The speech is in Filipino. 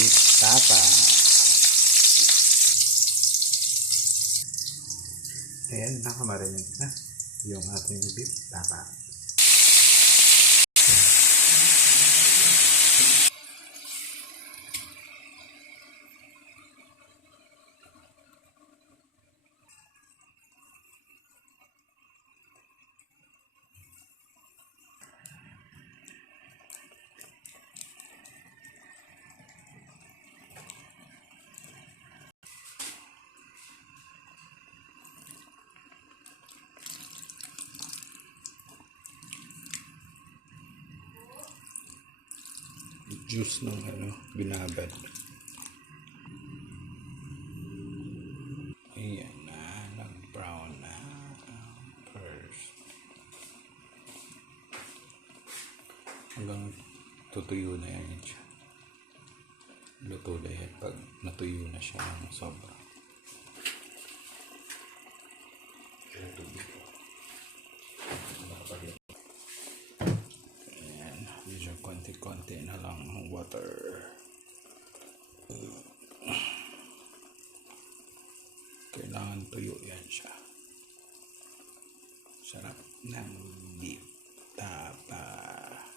beef tapa. Ayan, nakamarinig na yung ating beef tapa. Juice ng binabad. Ayan na, nag-brown na first. Hanggang tutuyo na yan siya. Luto na yan pag natuyo na siya ng sobra. Medyo konti-konti na lang ng water. Kailangan tuyo yan siya. Sarap ng beef tapa.